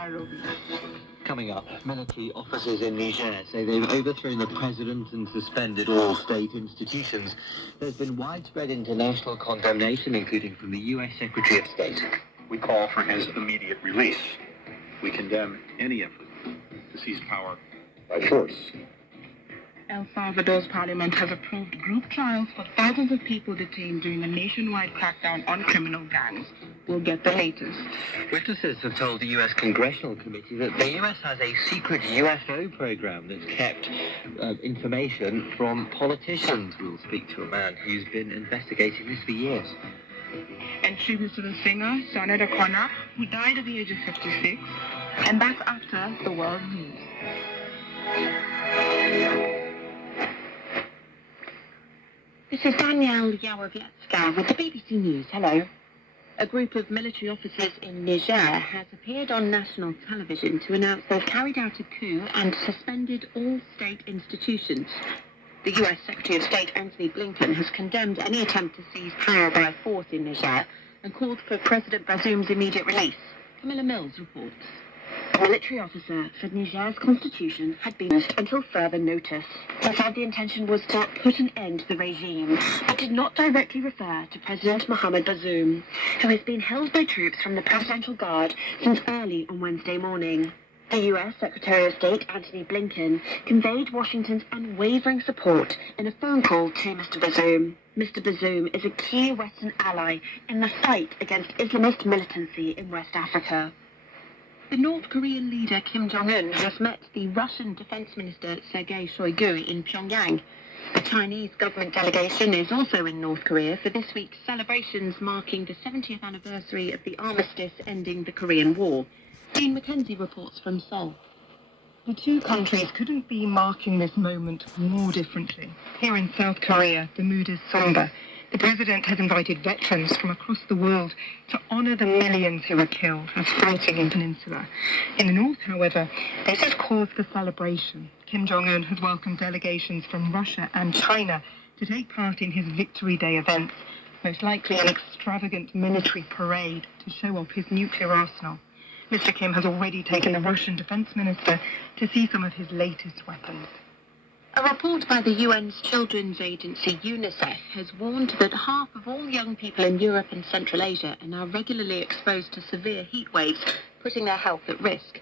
Nairobi. Coming up, military officers in Niger say they've overthrown the president and suspended all state institutions. There's been widespread international condemnation, including from the US Secretary of State. We call for his immediate release. We condemn any effort to seize power by force. El Salvador's parliament has approved group trials for thousands of people detained during a nationwide crackdown on criminal gangs. We'll get the latest. Witnesses have told the US Congressional Committee that the US has a secret UFO program that's kept information from politicians. We'll speak to a man who's been investigating this for years. And tribute to the singer, Sinead O'Connor, who died at the age of 56. And that's after the world news. This is Danielle Yawowiecka with the BBC News. Hello. A group of military officers in Niger has appeared on national television to announce they've carried out a coup and suspended all state institutions. The US Secretary of State Anthony Blinken has condemned any attempt to seize power by force in Niger and called for President Bazoum's immediate release. Camilla Mills reports. A military officer said Niger's constitution had been used until further notice. He said the intention was to put an end to the regime, but did not directly refer to President Mohamed Bazoum, who has been held by troops from the Presidential Guard since early on Wednesday morning. The US Secretary of State Anthony Blinken conveyed Washington's unwavering support in a phone call to Mr. Bazoum. Mr. Bazoum is a key Western ally in the fight against Islamist militancy in West Africa. The North Korean leader Kim Jong-un has met the Russian Defense Minister Sergei Shoigu in Pyongyang. The Chinese government delegation is also in North Korea for this week's celebrations marking the 70th anniversary of the armistice ending the Korean War. Dean Mackenzie reports from Seoul. The two countries couldn't be marking this moment more differently. Here in South Korea, the mood is somber. The president has invited veterans from across the world to honour the millions who were killed as fighting in the peninsula. In the north, however, this has caused for celebration. Kim Jong-un has welcomed delegations from Russia and China to take part in his Victory Day events, most likely an extravagant military parade to show off his nuclear arsenal. Mr. Kim has already taken the Russian defense minister to see some of his latest weapons. A report by the UN's children's agency UNICEF has warned that half of all young people in Europe and Central Asia are now regularly exposed to severe heat waves, putting their health at risk.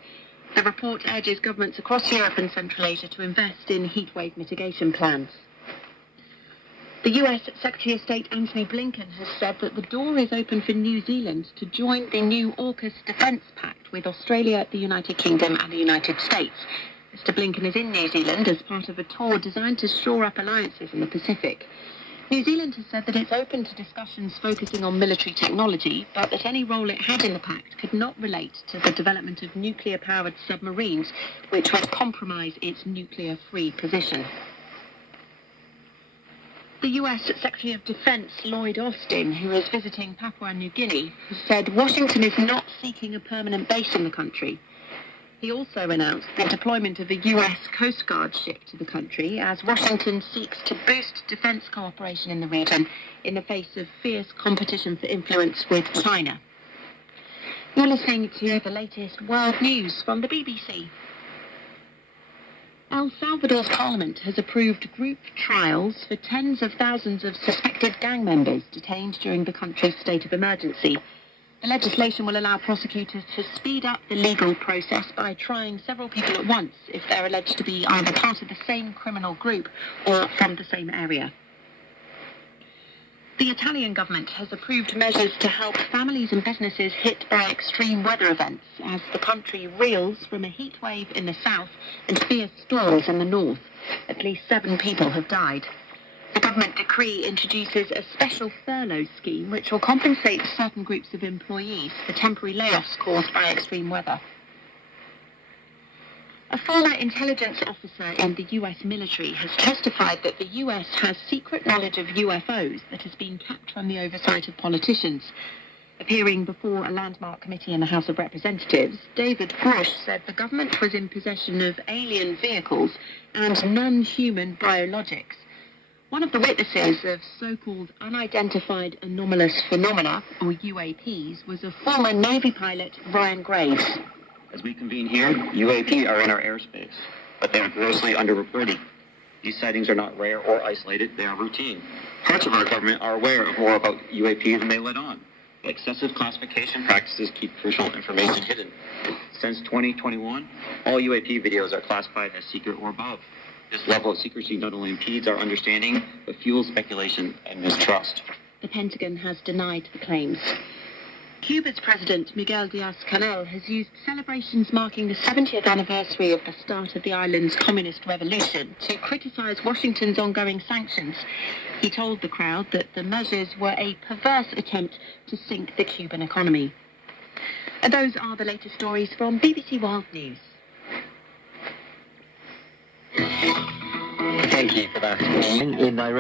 The report urges governments across Europe and Central Asia to invest in heat wave mitigation plans. The US Secretary of State Anthony Blinken has said that the door is open for New Zealand to join the new AUKUS Defence Pact with Australia, the United Kingdom and the United States. Mr. Blinken is in New Zealand as part of a tour designed to shore up alliances in the Pacific. New Zealand has said that it's open to discussions focusing on military technology, but that any role it had in the pact could not relate to the development of nuclear-powered submarines, which would compromise its nuclear-free position. The US Secretary of Defense Lloyd Austin, who is visiting Papua New Guinea, has said Washington is not seeking a permanent base in the country. He also announced the deployment of a US Coast Guard ship to the country as Washington seeks to boost defense cooperation in the region in the face of fierce competition for influence with China. You're listening to the latest world news from the BBC. El Salvador's parliament has approved group trials for tens of thousands of suspected gang members detained during the country's state of emergency. The legislation will allow prosecutors to speed up the legal process by trying several people at once if they're alleged to be either part of the same criminal group or from the same area. The Italian government has approved measures to help families and businesses hit by extreme weather events as the country reels from a heat wave in the south and fierce storms in the north. At least 7 people have died. The government decree introduces a special furlough scheme which will compensate certain groups of employees for temporary layoffs caused by extreme weather. A former intelligence officer in the US military has testified that the US has secret knowledge of UFOs that has been kept from the oversight of politicians. Appearing before a landmark committee in the House of Representatives, David Bush said the government was in possession of alien vehicles and non-human biologics. One of the witnesses of so-called unidentified anomalous phenomena, or UAPs, was a former Navy pilot, Ryan Graves. As we convene here, UAP are in our airspace, but they are grossly underreported. These sightings are not rare or isolated, they are routine. Parts of our government are aware of more about UAP than they let on. Excessive classification practices keep crucial information hidden. Since 2021, all UAP videos are classified as secret or above. This level of secrecy not only impedes our understanding, but fuels speculation and mistrust. The Pentagon has denied the claims. Cuba's President Miguel Diaz-Canel has used celebrations marking the 70th anniversary of the start of the island's communist revolution to criticize Washington's ongoing sanctions. He told the crowd that the measures were a perverse attempt to sink the Cuban economy. And those are the latest stories from BBC World News. Thank you for that. In Nairobi.